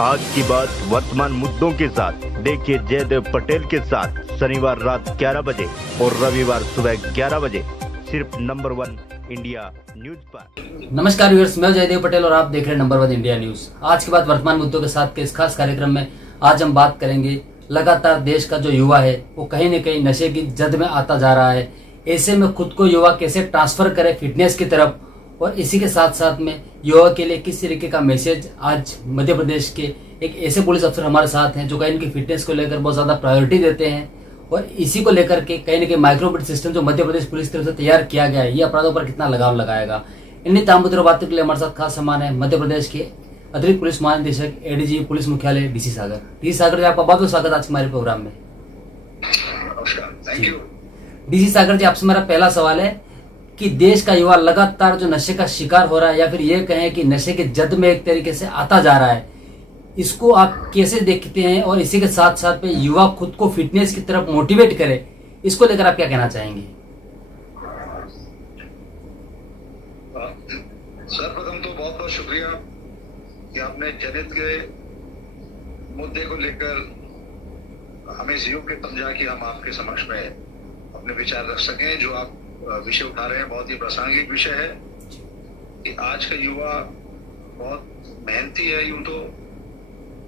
आज की बात वर्तमान मुद्दों के साथ देखिए जयदेव पटेल के साथ शनिवार रात 11 बजे और रविवार सुबह 11 बजे सिर्फ नंबर 1 इंडिया न्यूज पर। नमस्कार व्यूअर्स, मैं जयदेव पटेल और आप देख रहे हैं नंबर 1 इंडिया न्यूज। आज की बात वर्तमान मुद्दों के साथ के इस खास कार्यक्रम में आज हम बात करेंगे लगातार देश का जो युवा है वो कहीं न कहीं नशे की जद में आता जा रहा है। ऐसे में खुद को युवा कैसे ट्रांसफर करे फिटनेस की तरफ, और इसी के साथ साथ में युवा के लिए किस तरीके का मैसेज आज मध्य प्रदेश के एक ऐसे पुलिस अफसर हमारे साथ हैं जो कहीं इनकी फिटनेस को लेकर बहुत ज्यादा प्रायोरिटी देते हैं, और इसी को लेकर के कहीं न कहीं माइक्रोबिट सिस्टम जो मध्य प्रदेश पुलिस की तरफ से तैयार किया गया है ये अपराधों पर कितना लगाव लगाएगा। इन्हीं तमाम मुद्दों बातों के लिए हमारे साथ खास सामान है मध्य प्रदेश के अतिरिक्त पुलिस महानिदेशक एडीजी पुलिस मुख्यालय डीसी सागर। डीसी सागर जी, आपका बहुत बहुत स्वागत आज हमारे प्रोग्राम में। नमस्कार, थैंक यू। डीसी सागर जी, आपसे मेरा पहला सवाल है कि देश का युवा लगातार जो नशे का शिकार हो रहा है या फिर ये कहें कि नशे के जद में एक तरीके से आता जा रहा है, इसको आप कैसे देखते हैं, और इसी के साथ साथ में युवा खुद को फिटनेस की तरफ मोटिवेट करे, इसको लेकर आप क्या कहना चाहेंगे? सर्वप्रथम तो बहुत बहुत शुक्रिया कि आपने जनहित के मुद्दे को लेकर हमें इस योग के समझा कि हम आपके समक्ष में अपने विचार रख सकें। जो आप विषय उठा रहे हैं बहुत ही प्रासंगिक विषय है कि आज का युवा बहुत मेहनती है यूं तो,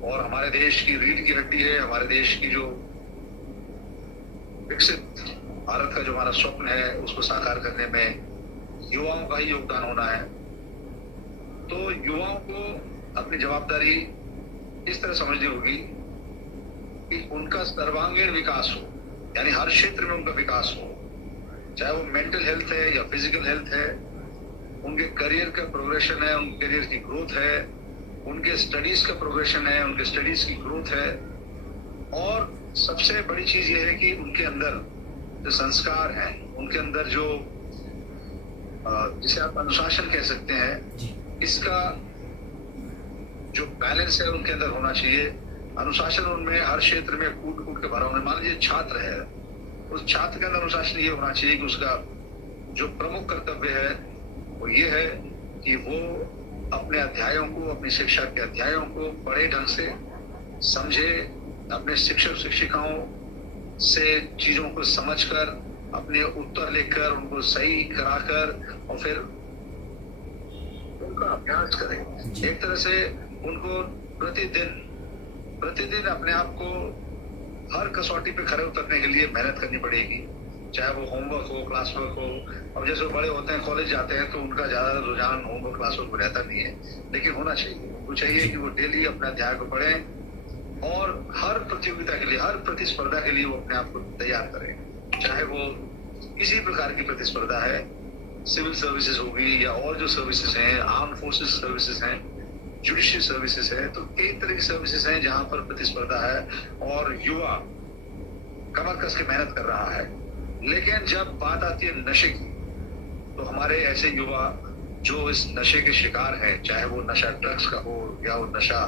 और हमारे देश की रीढ़ की हड्डी है। हमारे देश की जो विकसित भारत का जो हमारा स्वप्न है उसको साकार करने में युवाओं का ही योगदान होना है। तो युवाओं को अपनी जवाबदारी इस तरह समझनी होगी कि उनका सर्वांगीण विकास हो, यानी हर क्षेत्र में उनका विकास हो, चाहे वो मेंटल हेल्थ है या फिजिकल हेल्थ है, उनके करियर का प्रोग्रेशन है, उनके करियर की ग्रोथ है, उनके स्टडीज का प्रोग्रेशन है, उनके स्टडीज की ग्रोथ है, और सबसे बड़ी चीज ये है कि उनके अंदर जो संस्कार हैं, उनके अंदर जो जिसे आप अनुशासन कह सकते हैं, इसका जो बैलेंस है उनके अंदर होना चाहिए। अनुशासन उनमें हर क्षेत्र में कूट कूट के भरा होना। मान लीजिए छात्र है, उस छात्र के अंदर अनुशासन ये होना चाहिए कि उसका जो प्रमुख कर्तव्य है वो ये है कि वो अपने अध्यायों को, अपनी शिक्षा के अध्यायों को बड़े ढंग से समझे, अपने शिक्षक शिक्षिकाओं से चीजों को समझकर, अपने उत्तर लिखकर उनको सही कराकर और फिर उनका अभ्यास करें। एक तरह से उनको प्रतिदिन अपने आप को हर कसौटी पे खड़े उतरने के लिए मेहनत करनी पड़ेगी, चाहे वो होमवर्क हो, क्लास वर्क हो। अब जैसे बड़े होते हैं, कॉलेज जाते हैं, तो उनका ज्यादा रुझान होमवर्क क्लास वर्क रहता नहीं है, लेकिन होना चाहिए। वो चाहिए कि वो डेली अपने अध्याय को पढ़ें और हर प्रतियोगिता के लिए, हर प्रतिस्पर्धा के लिए वो अपने आप को तैयार करें। चाहे वो किसी प्रकार की प्रतिस्पर्धा है, सिविल सर्विसेज होगी या और जो सर्विसेज हैं, आर्म फोर्सेस सर्विसेज हैं, जुडिशियल सर्विसेज है, तो कई तरह की सर्विसेज हैं जहां पर प्रतिस्पर्धा है और युवा कमर कस के मेहनत कर रहा है। लेकिन जब बात आती है नशे की, तो हमारे ऐसे युवा जो इस नशे के शिकार हैं, चाहे वो नशा ड्रग्स का हो या वो नशा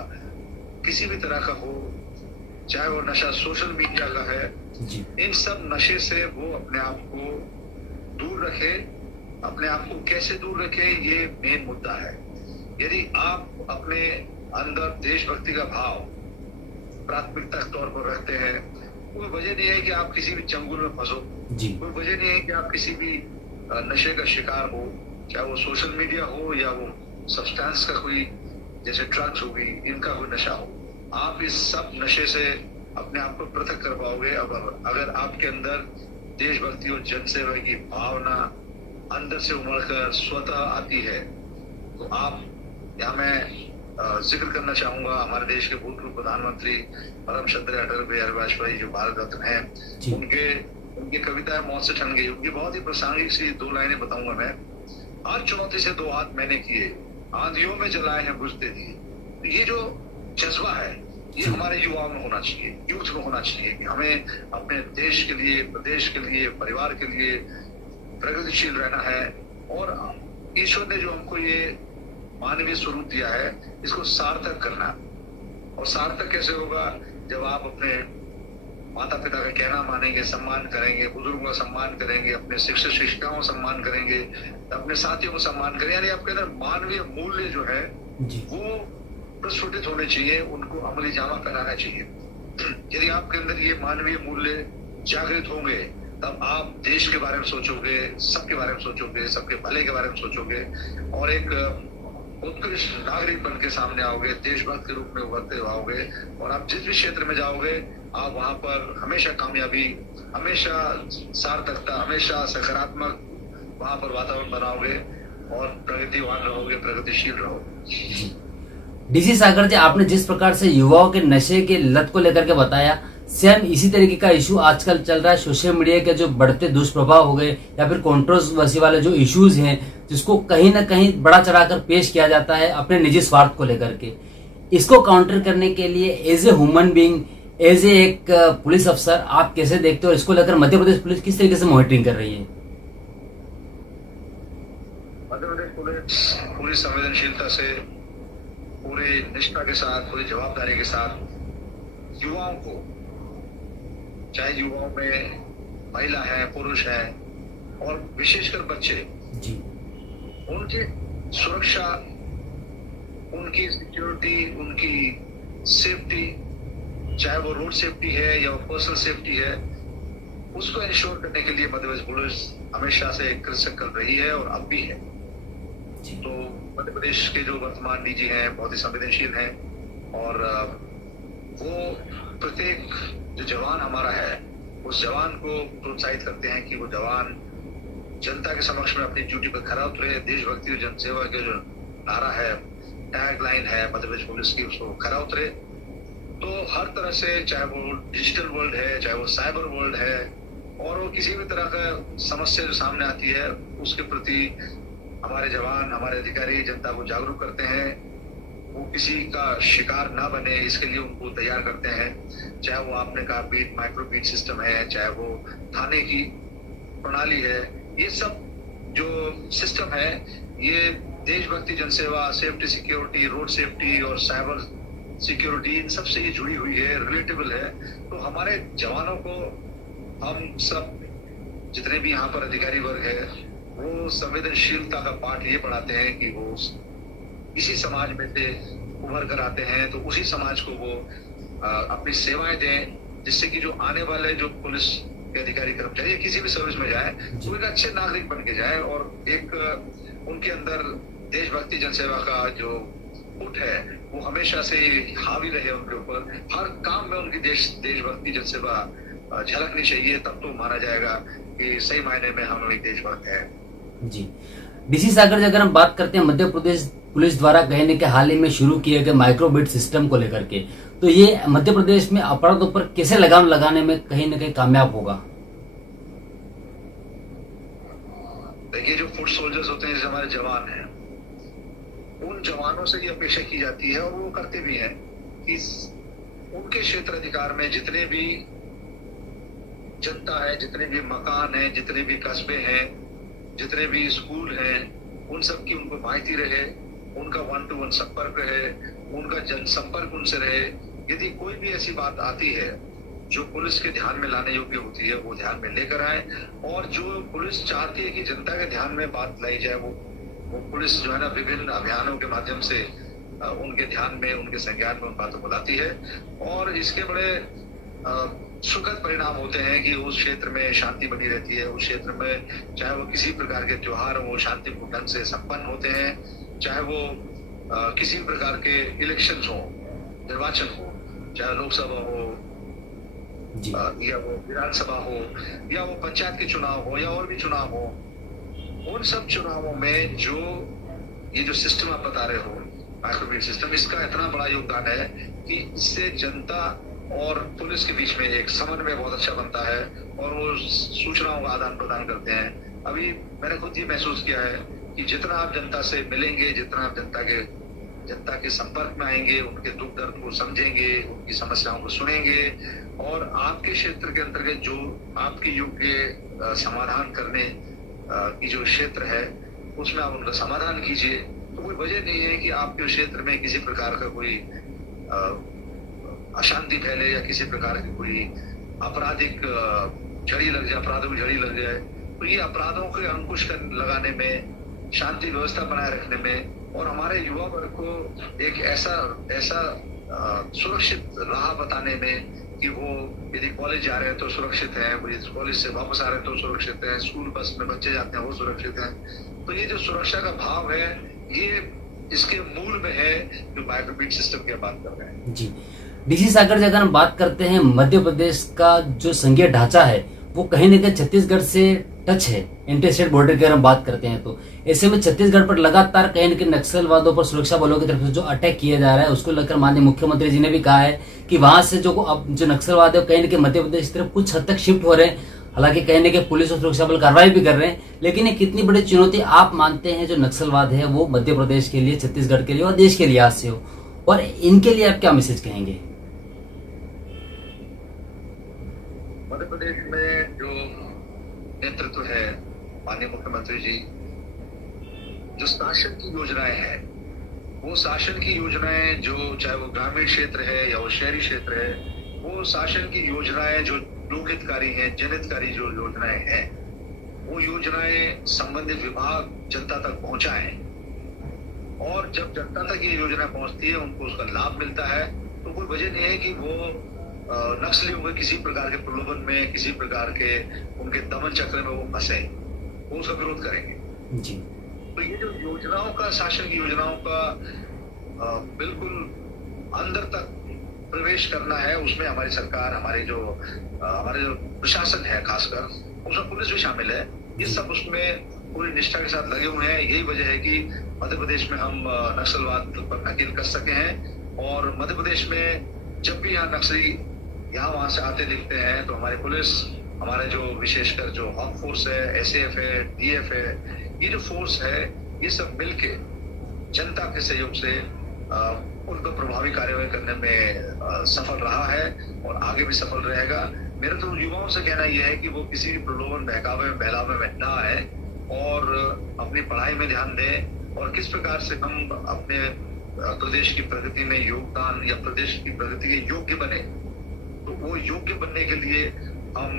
किसी भी तरह का हो, चाहे वो नशा सोशल मीडिया का है, इन सब नशे से वो अपने आप को दूर रखे। अपने आप को कैसे दूर रखे, ये मेन मुद्दा है। यदि आप अपने अंदर देशभक्ति का भाव प्राथमिकता के तौर पर रखते हैं, कोई वजह नहीं है कि आप किसी भी चंगुल में फंसो, कोई वजह नहीं है कि आप किसी भी नशे का शिकार हो, चाहे वो सोशल मीडिया हो या वो सब्सटेंस का कोई, जैसे ड्रग्स होगी, इनका कोई नशा हो। आप इस सब नशे से अपने आप को पृथक कर पाओगे अगर आपके अंदर देशभक्ति और जनसेवा की भावना अंदर से उमड़कर स्वतः आती है। तो आप, यहाँ मैं जिक्र करना चाहूंगा हमारे देश के भूतपूर्व प्रधानमंत्री परम श्रद्धेय अटल बिहारी वाजपेयी जो भारत रत्न हैं, उनकी कविता मौत से ठन गई, उनकी बहुत ही प्रासंगिक सी 2 लाइनें बताऊंगा मैं। हर चुनौती से 2 हाथ मैंने किए, आंधियों में जलाए हैं बुझते दिए। ये जो जज्बा है ये हमारे युवाओं में होना चाहिए, यूथ में होना चाहिए कि हमें अपने देश के लिए, प्रदेश के लिए, परिवार के लिए प्रगतिशील रहना है, और ईश्वर ने जो हमको ये मानवीय स्वरूप दिया है इसको सार्थक करना। और सार्थक कैसे होगा? जब आप अपने माता पिता का कहना मानेंगे, सम्मान करेंगे, बुजुर्गों का सम्मान करेंगे, अपने शिक्षक शिक्षिकाओं का सम्मान करेंगे, अपने साथियों को सम्मान करें, यानी आपके अंदर मानवीय मूल्य जो है वो प्रस्फुटित होने चाहिए, उनको अमली जामा पहनाना चाहिए। यदि आपके अंदर ये मानवीय मूल्य जागृत होंगे, तब आप देश के बारे में सोचोगे, सबके बारे में सोचोगे, सबके भले के बारे में सोचोगे और एक उत्कृष्ट नागरिक बन के सामने आओगे, देशभक्त के रूप में उभरते आओगे और आप जिस भी क्षेत्र में जाओगे, आप वहां पर हमेशा कामयाबी, हमेशा सार्थकता, हमेशा सकारात्मक वहां पर वातावरण बनाओगे और प्रगतिवान रहोगे, प्रगतिशील रहोगे। डीसी सागर जी, आपने जिस प्रकार से युवाओं के नशे के लत को लेकर के बताया, सेम इसी तरीके का इशू आजकल चल रहा है। सोशल मीडिया के जो बढ़ते दुष्प्रभाव हो गए या फिर कंट्रोवर्सी वाले जो इश्यूज हैं, जिसको कहीं ना कहीं बड़ा चढ़ाकर पेश किया जाता है अपने निजी स्वार्थ को लेकर के, इसको काउंटर करने के लिए as a human being, as a एक पुलिस अफसर, आप कैसे देखते हो? इसको लेकर मध्य प्रदेश पुलिस किस तरीके से मॉनिटरिंग कर रही है? मध्य प्रदेश पुलिस पूरी संवेदनशीलता से, पूरी निष्ठा के साथ, पूरी जवाबदारी के साथ युवाओं को, चाहे युवाओं में महिला है, पुरुष है और विशेषकर बच्चे जी, उनकी सुरक्षा, उनकी सिक्योरिटी, उनकी सेफ्टी, चाहे वो रोड सेफ्टी है या वो पर्सनल सेफ्टी है, उसको इंश्योर करने के लिए मध्य प्रदेश पुलिस हमेशा से कृतसंकल्प कर रही है और अब भी है। तो मध्य प्रदेश के जो वर्तमान डीजी हैं बहुत ही संवेदनशील हैं और वो प्रत्येक जो जवान हमारा है, उस जवान को प्रोत्साहित करते हैं कि वो जवान जनता के समक्ष में अपनी ड्यूटी पर खरा उतरे, देशभक्ति और जनसेवा के जो नारा है, टैग लाइन है मध्य प्रदेश पुलिस की, उसको खरा उतरे। तो हर तरह से, चाहे वो डिजिटल वर्ल्ड है, चाहे वो साइबर वर्ल्ड है और वो किसी भी तरह का समस्या जो सामने आती है, उसके प्रति हमारे जवान, हमारे अधिकारी जनता को जागरूक करते हैं, वो किसी का शिकार ना बने इसके लिए उनको तैयार करते हैं। चाहे वो आपने कहा बीट, माइक्रो बीट सिस्टम है, चाहे वो थाने की प्रणाली है, ये सब जो सिस्टम है ये देशभक्ति, जनसेवा, सेफ्टी, सिक्योरिटी, रोड सेफ्टी और साइबर सिक्योरिटी, इन सब से ये जुड़ी हुई है, रिलेटेबल है। तो हमारे जवानों को हम सब जितने भी यहाँ पर अधिकारी वर्ग है, वो संवेदनशीलता का पाठ ये पढ़ाते हैं कि वो इसी समाज में से उभर कर आते हैं, तो उसी समाज को वो अपनी सेवाएं दें, जिससे कि जो आने वाले जो पुलिस के अधिकारी, कर्मचारी किसी भी सर्विस में जाए, तो एक अच्छे नागरिक बन के जाए और एक उनके अंदर देशभक्ति, जनसेवा का जो उठ है वो हमेशा से हावी रहे उनके ऊपर। हर काम में उनकी देशभक्ति, जनसेवा झलकनी चाहिए, तब तो माना जाएगा कि सही मायने में हम एक देशभक्त है। जी, डीसी सागर जी, अगर हम बात करते हैं मध्य प्रदेश पुलिस द्वारा कहने के हाल ही में शुरू किए गए माइक्रोबिट सिस्टम को लेकर के, तो ये मध्य प्रदेश में अपराधों पर कैसे लगाम लगाने में कहीं ना कहीं कामयाब होगा? देखिए, जो फुट सोल्जर्स होते हैं, जैसे हमारे जवान हैं, उन जवानों से ये अपेक्षा की जाती है और वो करते भी हैं कि उनके क्षेत्र अधिकार में जितने भी जनता है, जितने भी मकान हैं, जितने भी कस्बे हैं, जितने भी स्कूल हैं, उन सब की उनको माहिती रहे, उनका 1-to-1 संपर्क रहे, उनका जनसंपर्क उनसे रहे। यदि कोई भी ऐसी बात आती है जो पुलिस के ध्यान में लाने योग्य होती है, वो ध्यान में लेकर आए और जो पुलिस चाहती है कि जनता के ध्यान में बात लाई जाए, वो पुलिस जो है ना विभिन्न अभियानों के माध्यम से उनके ध्यान में, उनके संज्ञान में उन बातों को लाती है और इसके बड़े सुखद परिणाम होते हैं कि उस क्षेत्र में शांति बनी रहती है। उस क्षेत्र में चाहे वो किसी प्रकार के त्योहार हो, शांतिपूर्ण ढंग से संपन्न होते हैं, चाहे वो किसी प्रकार के इलेक्शंस हो, निर्वाचन हो, चाहे लोकसभा हो या वो विधानसभा हो या वो पंचायत के चुनाव हो या और भी चुनाव हो, उन सब चुनावों में जो ये जो सिस्टम आप बता रहे हो, माइक्रोबिट सिस्टम, इसका इतना बड़ा योगदान है कि इससे जनता और पुलिस के बीच में एक समन्वय बहुत अच्छा बनता है और वो सूचनाओं का आदान प्रदान करते हैं। अभी मैंने खुद ये महसूस किया है कि जितना आप जनता से मिलेंगे, जितना आप जनता के संपर्क में आएंगे, उनके दुख दर्द को समझेंगे, उनकी समस्याओं को सुनेंगे और आपके क्षेत्र के अंतर्गत जो आपके योग्य समाधान करने की जो क्षेत्र है, उसमें आप उनका समाधान कीजिए। तो कोई वजह नहीं है कि आपके क्षेत्र में किसी प्रकार का कोई अशांति फैले या किसी प्रकार की कोई आपराधिक झड़ी लग जाए, अपराधों की झड़ी लग जाए। तो ये अपराधों के अंकुश लगाने में, शांति व्यवस्था बनाए रखने में और हमारे युवा वर्ग को एक ऐसा सुरक्षित राह बताने में कि वो यदि कॉलेज जा रहे हैं तो सुरक्षित हैं, वो यदि कॉलेज से वापस आ रहे हैं तो सुरक्षित हैं, स्कूल बस में बच्चे जाते हैं वो सुरक्षित हैं। तो ये जो सुरक्षा का भाव है ये इसके मूल में है जो बायोमेट्रिक सिस्टम की बात कर रहे हैं। जी, डीसी सागर जी, अगर हम बात करते हैं मध्य प्रदेश का जो संघीय ढांचा है वो कहीं न कहीं छत्तीसगढ़ से टच है, इंटर स्टेट बॉर्डर की अगर हम बात करते हैं तो ऐसे में छत्तीसगढ़ पर लगातार कहीं न कहीं नक्सलवादों पर सुरक्षा बलों की तरफ से जो अटैक किया जा रहा है उसको लेकर माननीय मुख्यमंत्री जी ने भी कहा है कि वहां से जो नक्सलवाद है कहीं न कहीं मध्य प्रदेश की तरफ कुछ हद तक शिफ्ट हो रहे हैं। हालांकि कहीं न कहीं पुलिस और सुरक्षा बल कार्रवाई भी कर रहे हैं, लेकिन ये कितनी बड़ी चुनौती आप मानते हैं जो नक्सलवाद है वो मध्य प्रदेश के लिए, छत्तीसगढ़ के लिए और देश के लिहाज से हो, और इनके लिए आप क्या मैसेज कहेंगे? मध्य प्रदेश में जो नेतृत्व है माननीय मुख्यमंत्री जी, जो शासन की योजनाएं हैं वो शासन की योजनाएं जो चाहे वो ग्रामीण क्षेत्र है या वो शहरी क्षेत्र है, वो शासन की योजनाएं जो लोकहितकारी हैं, जनहितकारी जो योजनाएं हैं, वो योजनाएं संबंधित विभाग जनता तक पहुंचाएं। और जब जनता तक ये योजना पहुंचती है, उनको उसका लाभ मिलता है, तो कोई वजह नहीं है कि वो नक्सलियों के किसी प्रकार के प्रलोभन में, किसी प्रकार के उनके दमन चक्र में वो फंसे, वो उसका विरोध करेंगे जी। तो ये जो योजनाओं का, शासन की योजनाओं का बिल्कुल अंदर तक प्रवेश करना है, उसमें हमारी सरकार, हमारे जो प्रशासन है खासकर, उसमें पुलिस भी शामिल है, ये सब उसमें पूरी निष्ठा के साथ लगे हुए हैं। यही वजह है कि मध्य प्रदेश में हम नक्सलवाद पर नकेल कर सके हैं। और मध्य प्रदेश में जब भी यहाँ नक्सली यहाँ वहां से आते दिखते हैं तो हमारी पुलिस, हमारे जो विशेषकर जो हॉक फोर्स है, एसएएफ है, डीएफ है, ये जो फोर्स है, ये सब मिलके जनता के सहयोग से उनको प्रभावी कार्यवाही करने में सफल रहा है और आगे भी सफल रहेगा। मेरा तो युवाओं से कहना यह है कि वो किसी भी प्रलोभन, बहकावे, बहलावे में ना आए और अपनी पढ़ाई में ध्यान दें और किस प्रकार से हम अपने प्रदेश की प्रगति में योगदान या प्रदेश की प्रगति के योग्य बने। तो वो योग्य बनने के लिए हम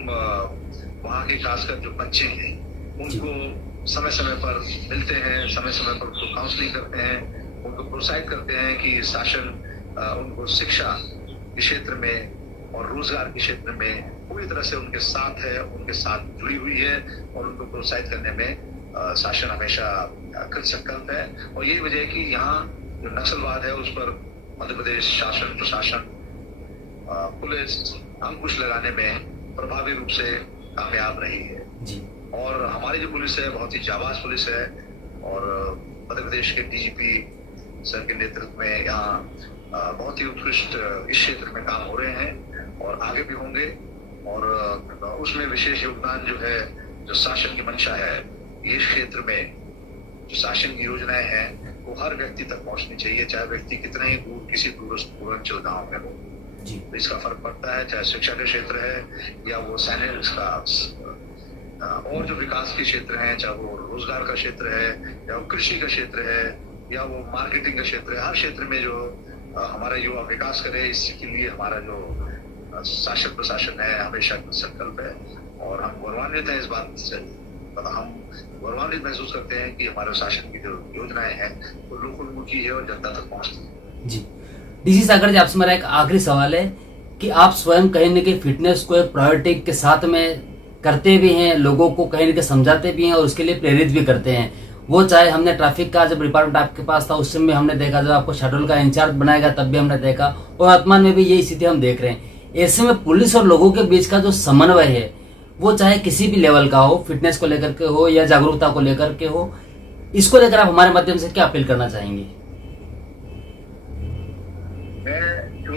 वहाँ के खासकर जो बच्चे हैं उनको समय समय पर मिलते हैं, समय समय पर उनको काउंसलिंग करते हैं, उनको प्रोत्साहित करते हैं कि शासन उनको शिक्षा के क्षेत्र में और रोजगार के क्षेत्र में पूरी तरह से उनके साथ है, उनके साथ जुड़ी हुई है और उनको प्रोत्साहित करने में शासन हमेशा कृत संकल्प है। और यही वजह है कि यहाँ जो नक्सलवाद है उस पर मध्य प्रदेश शासन, प्रशासन, पुलिस अंकुश लगाने में प्रभावी रूप से कामयाब रही है जी। और हमारी जो पुलिस है बहुत ही जाबाज पुलिस है और मध्य प्रदेश के डीजीपी सर के नेतृत्व में यहाँ बहुत ही उत्कृष्ट इस क्षेत्र में काम हो रहे हैं और आगे भी होंगे। और उसमें विशेष योगदान जो है, जो शासन की मंशा है, इस क्षेत्र में जो शासन की योजनाएं हैं वो हर व्यक्ति तक पहुंचनी चाहिए, चाहे व्यक्ति कितना ही दूर, किसी दूरांचल गाँव में हो। तो इसका फर्क पड़ता है, चाहे शिक्षा के क्षेत्र है या वो सैनिक का और जो विकास के क्षेत्र हैं, चाहे वो रोजगार का क्षेत्र है या वो कृषि का क्षेत्र है या वो मार्केटिंग का क्षेत्र है, हर क्षेत्र में जो हमारा युवा विकास करे, इसके लिए हमारा जो शासन प्रशासन है हमेशा संकल्प है। और हम गौरवान्वित हैं इस बात से, हम गौरवान्वित महसूस करते हैं कि हमारे शासन की जो योजनाएं हैं वो लोकोन्मुखी है और जनता तक पहुंचती है। जी, डीसी सागर जी, आपसे मेरा एक आखिरी सवाल है कि आप स्वयं कहीं न कहीं फिटनेस को एक प्रायोरिटी के साथ में करते भी हैं, लोगों को कहीं न कहीं समझाते भी हैं और उसके लिए प्रेरित भी करते हैं। वो चाहे हमने ट्रैफिक का जब डिपार्टमेंट आपके पास था उस समय हमने देखा, जब आपको शेड्यूल का इंचार्ज बनाया गया तब भी हमने देखा, और वर्तमान में भी यही स्थिति हम देख रहे हैं। ऐसे में पुलिस और लोगों के बीच का जो समन्वय है वो चाहे किसी भी लेवल का हो, फिटनेस को लेकर के हो या जागरूकता को लेकर के हो, इसको लेकर आप हमारे माध्यम से क्या अपील करना चाहेंगे? मैं जो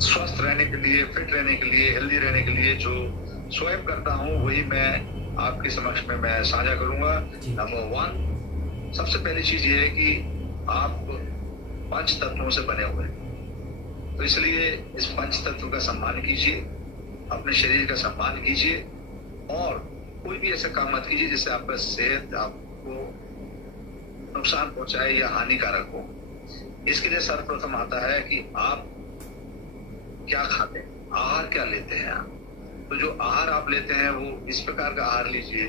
स्वस्थ रहने के लिए, फिट रहने के लिए, हेल्दी रहने के लिए जो स्वयं करता हूँ वही मैं आपके समक्ष में मैं साझा करूंगा। नंबर 1, सबसे पहली चीज ये है कि आप 5 तत्वों से बने हुए हैं, तो इसलिए इस 5 तत्व का सम्मान कीजिए, अपने शरीर का सम्मान कीजिए और कोई भी ऐसा काम मत कीजिए जिससे आपका सेहत आपको नुकसान पहुंचाए या हानिकारक हो। इसके लिए सर्वप्रथम आता है कि आप क्या खाते हैं, आहार क्या लेते हैं आप। तो जो आहार आप लेते हैं वो इस प्रकार का आहार लीजिए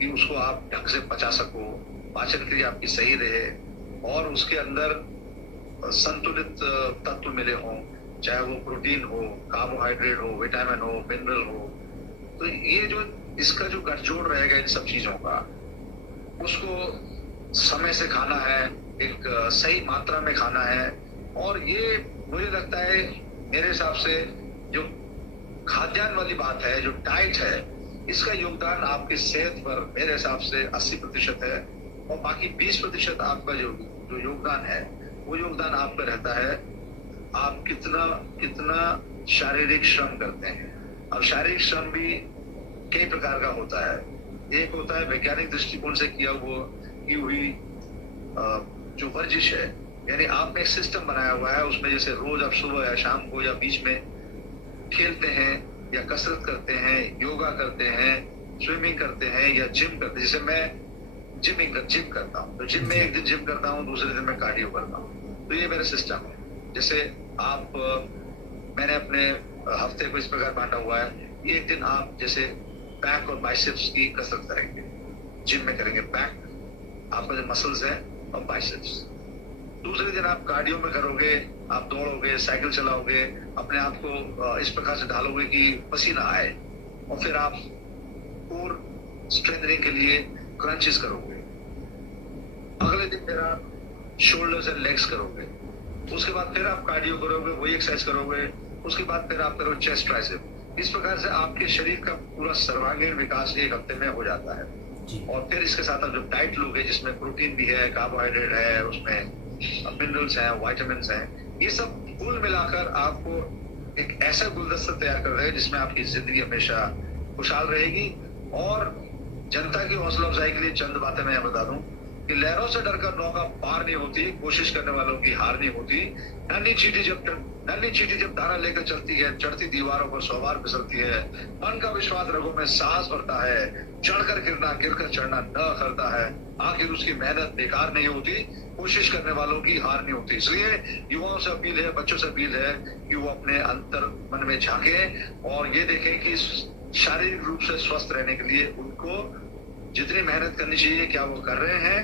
कि उसको आप ढंग से पचा सको, पाचन क्रिया आपकी सही रहे और उसके अंदर संतुलित तत्व मिले हों, चाहे वो प्रोटीन हो, कार्बोहाइड्रेट हो, विटामिन हो, मिनरल हो। तो ये जो इसका जो गठजोड़ रहेगा इन सब चीजों का, उसको समय से खाना है, एक सही मात्रा में खाना है। और ये मुझे लगता है, मेरे हिसाब से जो खाद्यान्न वाली बात है, जो डाइट है, इसका योगदान आपकी सेहत पर मेरे हिसाब से 80% है और बाकी 20% आपका जो योगदान है वो योगदान आप पे रहता है आप कितना शारीरिक श्रम करते हैं। अब शारीरिक श्रम भी कई प्रकार का होता है। एक होता है वैज्ञानिक दृष्टिकोण से की हुई जो वर्जिश है, यानी आपने एक सिस्टम बनाया हुआ है, उसमें जैसे रोज आप सुबह या शाम को या बीच में खेलते हैं या कसरत करते हैं, योगा करते हैं, स्विमिंग करते हैं या जिम करते हैं। जैसे मैं जिम करता हूँ, तो जिम में एक दिन जिम करता हूँ, दूसरे दिन मैं कार्डियो करता हूँ। तो ये मेरा सिस्टम है। जैसे मैंने अपने हफ्ते को इस प्रकार बांटा हुआ है। एक दिन आप जैसे बैक और बाइसेप्स की कसरत करेंगे, जिम में करेंगे बैक, आपका जो मसल्स है, और बाइसेप्स। दूसरे दिन आप कार्डियो में करोगे, आप दौड़ोगे, साइकिल चलाओगे, अपने आप को इस प्रकार से ढालोगे कि पसीना आए, और फिर आप कोर स्ट्रेंथनिंग के लिए क्रंचेस करोगे। अगले दिन फिर आप शोल्डर्स एंड लेग्स करोगे। उसके बाद फिर आप कार्डियो करोगे, वही एक्सरसाइज करोगे। उसके बाद फिर आप करो चेस्ट ट्राइसेप। इस प्रकार से आपके शरीर का पूरा सर्वांगीण विकास एक हफ्ते में हो जाता है। और फिर इसके साथ आप जो डाइट लोगे, जिसमें प्रोटीन भी है, कार्बोहाइड्रेट है, उसमें मिनरल्स हैं, विटामिन्स हैं, ये सब कुल मिलाकर आपको एक ऐसा गुलदस्ता तैयार कर रहे हैं जिसमें आपकी जिंदगी हमेशा खुशहाल रहेगी। और जनता की हौसला अफजाई के लिए चंद बातें मैं बता दूं कि लहरों से डरकर नौका पार नहीं होती, कोशिश करने वालों की हार नहीं होती। नन्ही चींटी जब दाना लेकर चलती है, चढ़ती दीवारों पर 100 बार फिसलती है। मन का विश्वास रगों में साहस भरता है, चढ़कर गिरना, गिरकर चढ़ना न करता है। आखिर उसकी मेहनत बेकार नहीं होती, कोशिश करने वालों की हार नहीं होती। इसलिए युवाओं से अपील है, बच्चों से अपील है कि वो अपने अंतर मन में झांकें और ये देखें कि शारीरिक रूप से स्वस्थ रहने के लिए उनको जितनी मेहनत करनी चाहिए, क्या वो कर रहे हैं।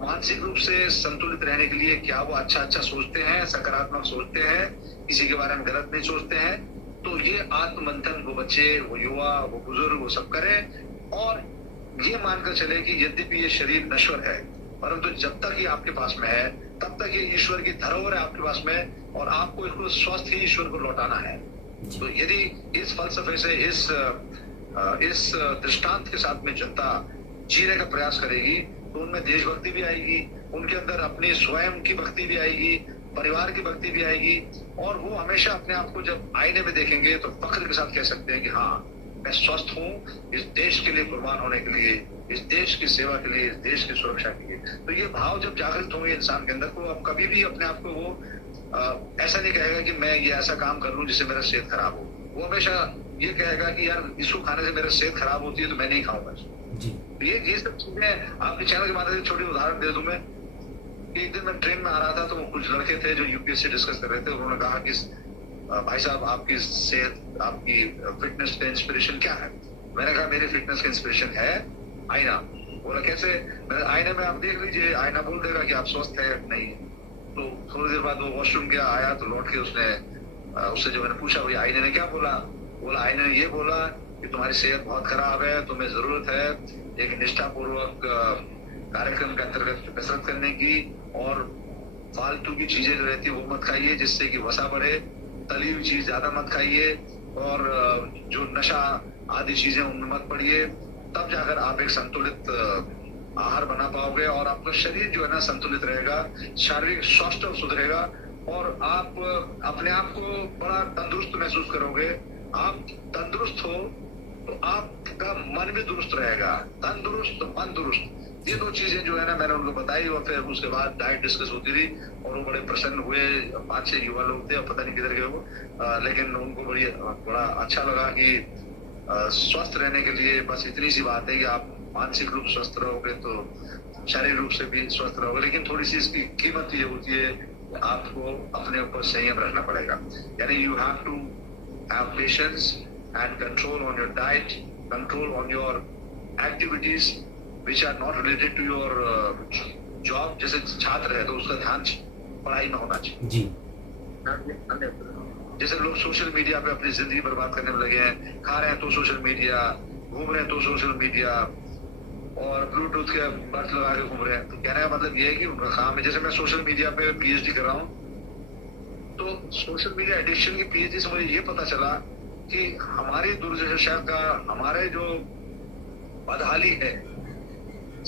मानसिक रूप से संतुलित रहने के लिए क्या वो अच्छा सोचते हैं, सकारात्मक सोचते हैं, किसी के बारे में गलत नहीं सोचते हैं। तो ये आत्ममंथन वो बच्चे, वो युवा, वो बुजुर्ग, वो सब करें और ये मानकर चले कि यद्यपि ये शरीर नश्वर है, परंतु जब तक ये आपके पास में है तब तक ये ईश्वर की धरोहर है आपके पास में, और आपको इसको स्वस्थ ही ईश्वर को लौटाना है। तो यदि इस फलसफे से, इस दृष्टांत के साथ में जनता जीने का प्रयास करेगी तो उनमें देशभक्ति भी आएगी, उनके अंदर अपनी स्वयं की भक्ति भी आएगी, परिवार की भक्ति भी आएगी, और वो हमेशा अपने आप को जब आईने में देखेंगे तो फख्र के साथ कह सकते हैं कि हाँ, मैं स्वस्थ हूँ इस देश के लिए कुर्बान होने के लिए, इस देश की सेवा के लिए, इस देश की सुरक्षा के लिए। तो ये भाव जब जागृत होंगे इंसान के अंदर, तो अब कभी भी अपने आप को वो ऐसा नहीं कहेगा कि मैं ये ऐसा काम कर लूं जिससे मेरा सेहत खराब हो। वो हमेशा ये कहेगा कि यार इसको खाने से मेरा सेहत खराब होती है तो मैं नहीं खाऊंगा। ये सब चीजें आपके चैनल के माध्यम से छोटी उदाहरण दे दूं मैं कि एक दिन मैं ट्रेन में आ रहा था तो कुछ लड़के थे जो यूपीएससी डिस्कस कर रहे थे। उन्होंने कहा कि भाई साहब, आपकी सेहत, आपकी फिटनेस का इंस्पिरेशन क्या है? मैंने कहा मेरी फिटनेस का इंस्पिरेशन है आईना। बोला कैसे? आईने में आप देख लीजिए, आईना बोल देगा कि आप स्वस्थ है नहीं। तो थोड़ी देर बाद वो वॉशरूम गया, आया तो लौट के उससे जो मैंने पूछा भाई आईने ने क्या बोला? बोला आईने ने ये बोला कि तुम्हारी सेहत बहुत खराब है, तुम्हें जरूरत है एक निष्ठापूर्वक कार्यक्रम के अंतर्गत कसरत करने की, और फालतू की चीजें जो रहती है वो मत खाइए जिससे कि वसा बढ़े, तली हुई चीज ज्यादा मत खाइए, और जो नशा आदि चीजें उनमें मत पड़िए। तब जाकर आप एक संतुलित आहार बना पाओगे और आपका शरीर जो है ना संतुलित रहेगा, शारीरिक स्वास्थ्य सुधरेगा और आप अपने आप को बड़ा तंदुरुस्त महसूस करोगे। आप तंदुरुस्त हो तो आपका मन भी दुरुस्त रहेगा। तंदुरुस्त, मन दुरुस्त, ये दो चीजें जो है ना मैंने उनको बताई, और फिर उसके बाद डाइट डिस्कस होती रही और वो बड़े प्रसन्न हुए। 5-6 युवा लोग थे और पता नहीं किधर गए वो, लेकिन उनको बड़ा अच्छा लगा कि स्वस्थ रहने के लिए बस इतनी सी बात है कि आप मानसिक रूप से स्वस्थ रहोगे तो शारीरिक रूप से भी स्वस्थ रहोगे। लेकिन थोड़ी सी इसकी कीमत ये होती है कि आपको अपने ऊपर संयम रखना पड़ेगा। यानी you have to have patience and control on your diet, control on your activities, which are not related to your job. जैसे छात्र है तो उसका ध्यान पढ़ाई में होना चाहिए जी। जैसे लोग सोशल मीडिया पे अपनी जिंदगी बर्बाद करने में लगे हैं, खा रहे हैं तो सोशल मीडिया, घूम रहे हैं तो सोशल मीडिया, और ब्लूटूथ के बर्थ लगा के घूम रहे हैं। तो कहने का मतलब ये है कि उनका काम है। जैसे मैं सोशल मीडिया पे पीएचडी कर रहा हूँ, तो सोशल मीडिया एडिक्शन की पीएचडी से मुझे ये पता चला कि हमारी दुर्दशा का, हमारे जो बदहाली है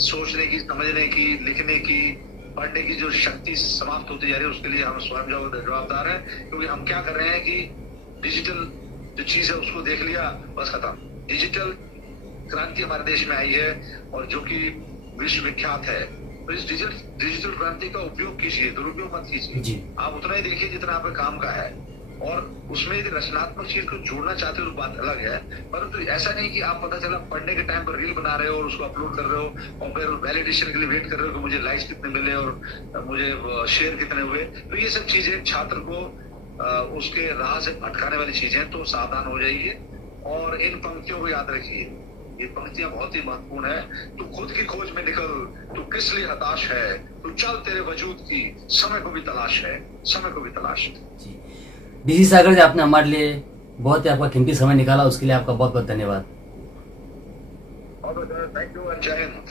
सोचने की, समझने की, लिखने की, पढ़ने की जो शक्ति समाप्त होती जा रही है, उसके लिए हम स्वयं जवाबदार हैं। क्योंकि हम क्या कर रहे हैं कि डिजिटल जो चीज है उसको देख लिया, बस खत्म। डिजिटल क्रांति हमारे देश में आई है और जो कि विश्व विख्यात है। तो इस डिजिटल क्रांति का उपयोग कीजिए, दुरुपयोग मत कीजिए। आप उतना ही देखिए जितना आपके काम का है, और उसमें यदि रचनात्मक चीज को जोड़ना चाहते हो तो बात अलग है। परंतु ऐसा नहीं कि आप पता चला पढ़ने के टाइम पर रील बना रहे हो और उसको अपलोड कर रहे हो और फिर वैलिडेशन के लिए वेट कर रहे हो कि मुझे लाइक्स कितने मिले और मुझे शेयर कितने हुए। तो ये सब चीजें छात्र को उसके राह से भटकाने वाली चीजें, तो सावधान हो जाइए। और इन पंक्तियों को याद रखिए, ये पंक्तियां बहुत ही महत्वपूर्ण है। तू खुद की खोज में निकल, तू किस लिए हताश है, तू चल तेरे वजूद की, समय को भी तलाश है, समय को भी तलाश है। डीसी सागर जी, आपने हमारे लिए बहुत ही आपका कीमती समय निकाला, उसके लिए आपका बहुत बहुत धन्यवाद। थैंक यू, जय हिंद।